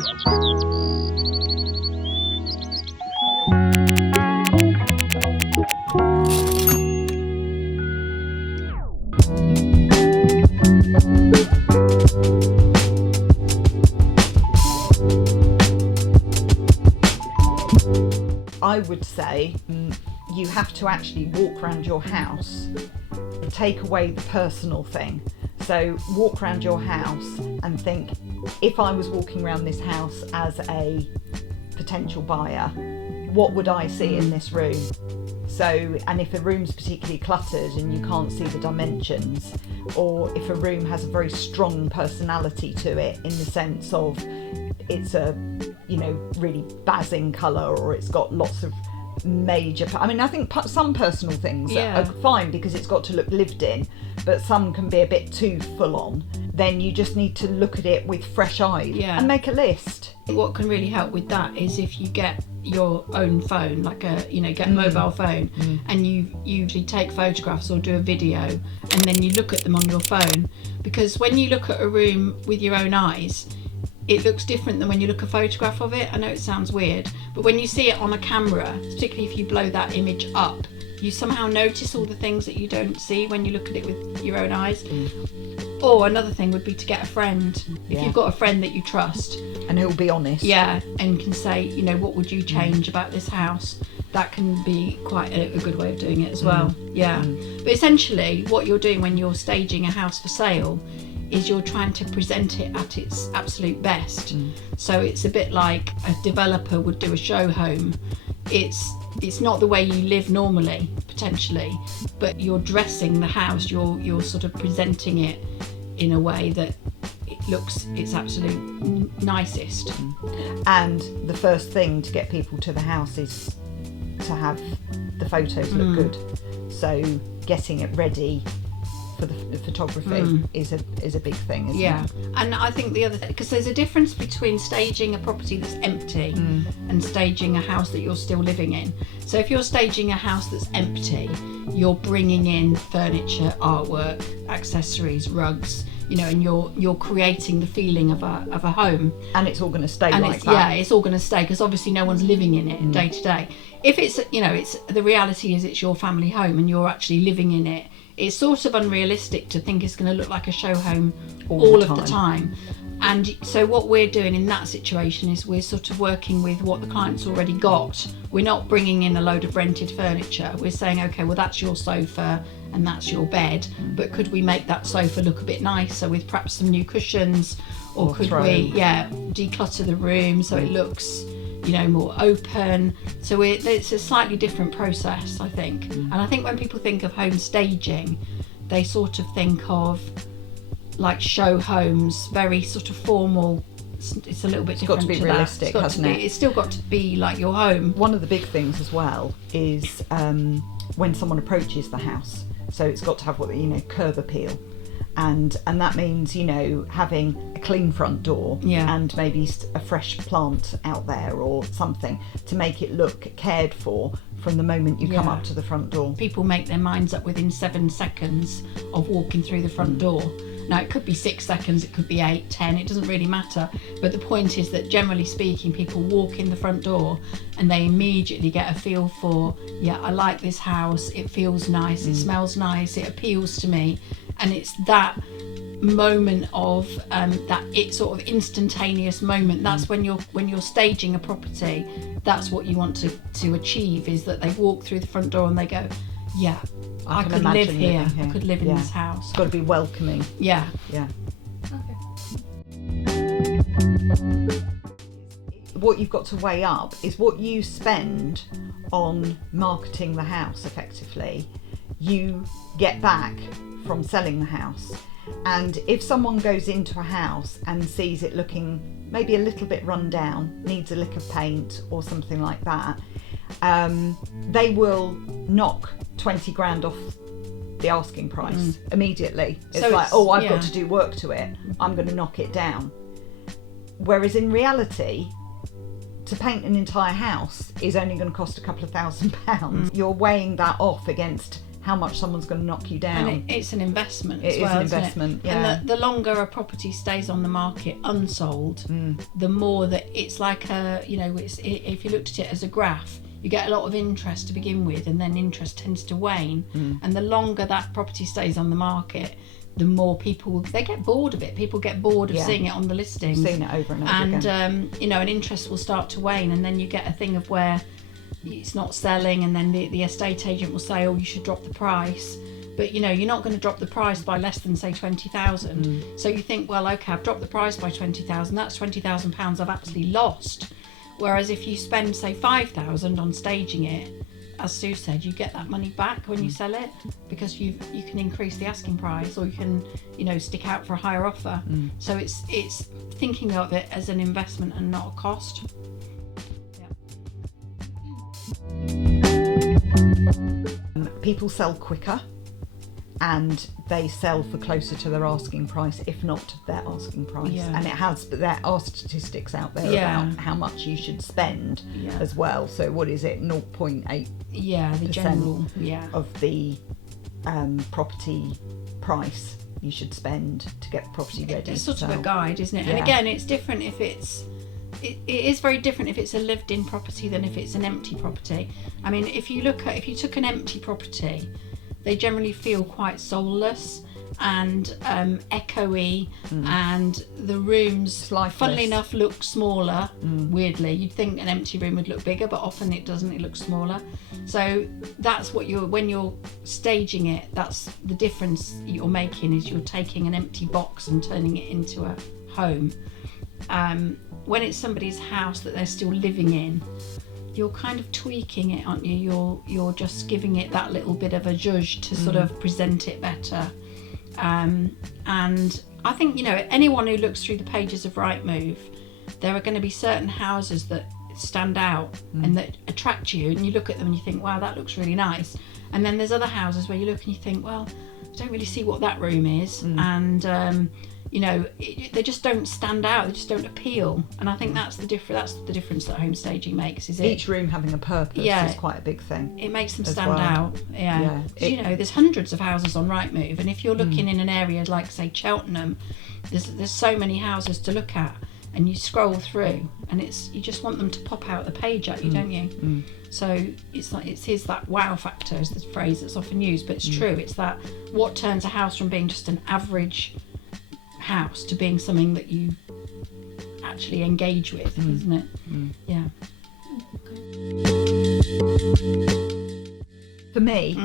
I would say you have to actually walk around your house, take away the personal thing. So walk around your house and think, if I was walking around this house as a potential buyer, what would I see in this room? So, and if a room's particularly cluttered and you can't see the dimensions, or if a room has a very strong personality to it in the sense of it's a, really bazzing colour, or it's got lots of major, I think some personal things are fine because it's got to look lived in, but some can be a bit too full on. Then you just need to look at it with fresh eyes and make a list. What can really help with that is if you get your own phone, like get a mobile phone, and you usually take photographs or do a video, and then you look at them on your phone, because when you look at a room with your own eyes, it looks different than when you look at a photograph of it. I know it sounds weird, but when you see it on a camera, particularly if you blow that image up, you somehow notice all the things that you don't see when you look at it with your own eyes. Or another thing would be to get a friend. If you've got a friend that you trust, and who'll be honest, and can say, what would you change about this house? That can be quite a good way of doing it as well. But essentially what you're doing when you're staging a house for sale is you're trying to present it at its absolute best. So it's a bit like a developer would do a show home. It's not the way you live normally, potentially, but you're dressing the house, you're sort of presenting it in a way that it looks its absolute nicest. And the first thing to get people to the house is to have the photos look good. So getting it ready for the photography is a big thing, isn't it? And I think the other thing, because there's a difference between staging a property that's empty and staging a house that you're still living in. So if you're staging a house that's empty, you're bringing in furniture, artwork, accessories, rugs, and you're creating the feeling of a home. And it's all going to stay like that. Yeah, it's all going to stay, because obviously no one's living in it day to day. If it's, it's the reality is it's your family home and you're actually living in it, it's sort of unrealistic to think it's going to look like a show home all of the time. And so what we're doing in that situation is we're sort of working with what the client's already got. We're not bringing in a load of rented furniture. We're saying, okay, well, that's your sofa and that's your bed, but could we make that sofa look a bit nicer with perhaps some new cushions, or could we declutter the room so it looks more open? So it's a slightly different process, I think. And I think when people think of home staging, they sort of think of like show homes, very sort of formal. It's a little bit different. It's got to be realistic, hasn't it? It's still got to be like your home. One of the big things as well is when someone approaches the house. So it's got to have curb appeal. And that means, having a clean front door and maybe a fresh plant out there or something to make it look cared for from the moment you come up to the front door. People make their minds up within 7 seconds of walking through the front door. Now, it could be 6 seconds, it could be 8, 10, it doesn't really matter. But the point is that generally speaking, people walk in the front door and they immediately get a feel for, I like this house, it feels nice, it smells nice, it appeals to me. And it's that moment of that it's sort of instantaneous moment. That's when you're staging a property, that's what you want to achieve, is that they walk through the front door and they go, I could live here. I could live in this house. It's got to be welcoming. Yeah. Okay. What you've got to weigh up is what you spend on marketing the house effectively, you get back from selling the house. And if someone goes into a house and sees it looking maybe a little bit run down, needs a lick of paint or something like that, they will knock 20 grand off the asking price immediately. It's I've got to do work to it, I'm going to knock it down. Whereas in reality, to paint an entire house is only going to cost a couple of £1,000. You're weighing that off against how much someone's going to knock you down. And it's an investment It as well, is an investment, yeah. And the longer a property stays on the market unsold, the more that it's like if you looked at it as a graph, you get a lot of interest to begin with, and then interest tends to wane. And the longer that property stays on the market, the more people, they get bored of it. People get bored of seeing it on the listings. Seeing it over and over again. And an interest will start to wane, and then you get a thing of where it's not selling, and then the estate agent will say, oh, you should drop the price. But you're not going to drop the price by less than, say, 20,000. So you think, well, okay, I've dropped the price by 20,000. That's £20,000 I've actually lost. Whereas if you spend, say, 5,000 on staging it, as Sue said, you get that money back when you sell it, because you can increase the asking price, or you can stick out for a higher offer. So it's thinking of it as an investment and not a cost. People sell quicker, and they sell for closer to their asking price, if not their asking price. And there are statistics out there about how much you should spend as well. So what is it, 0.8% the general of the property price you should spend to get the property ready. It's sort of a guide, isn't it? And again, it's different if it is very different if it's a lived-in property than if it's an empty property. I mean, if you took an empty property, they generally feel quite soulless and echoey, and the rooms, funnily enough, look smaller. Weirdly, you'd think an empty room would look bigger, but often it doesn't. It looks smaller. So that's what when you're staging it, that's the difference you're making, is you're taking an empty box and turning it into a home. When it's somebody's house that they're still living in, you're kind of tweaking it, aren't you? You're just giving it that little bit of a zhuzh to sort of present it better. And I think, anyone who looks through the pages of Rightmove, there are going to be certain houses that stand out and that attract you, and you look at them and you think, wow, that looks really nice. And then there's other houses where you look and you think, well, I don't really see what that room is. And they just don't stand out, they just don't appeal. And I think that's the difference that home staging makes. Is each room having a purpose is quite a big thing. It makes them stand out. There's hundreds of houses on Rightmove, and if you're looking in an area like, say, Cheltenham, there's so many houses to look at, and you scroll through, and you just want them to pop out the page at you, don't you? So it's like, it's that wow factor is the phrase that's often used, but it's true. It's that what turns a house from being just an average house to being something that you actually engage with, isn't it? Yeah. For me,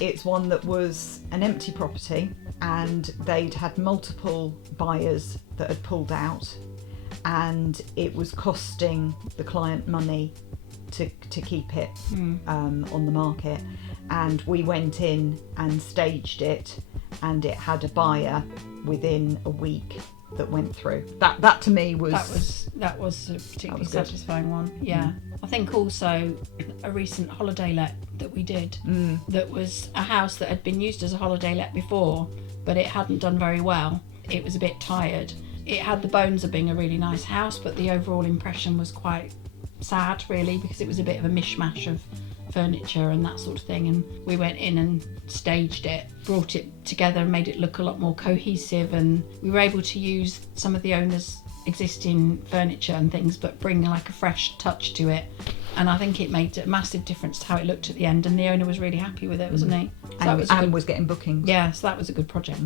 it's one that was an empty property, and they'd had multiple buyers that had pulled out, and it was costing the client money to keep it on the market. And we went in and staged it, and it had a buyer within a week that went through. That to me was that was a particularly satisfying one. Yeah. I think also a recent holiday let that we did, that was a house that had been used as a holiday let before, but it hadn't done very well. It was a bit tired. It had the bones of being a really nice house, but the overall impression was quite sad, really, because it was a bit of a mishmash of furniture and that sort of thing. And we went in and staged it, brought it together and made it look a lot more cohesive, and we were able to use some of the owner's existing furniture and things, but bring like a fresh touch to it. And I think it made a massive difference to how it looked at the end, and the owner was really happy with it, wasn't he? So and was getting bookings. Yeah, so that was a good project.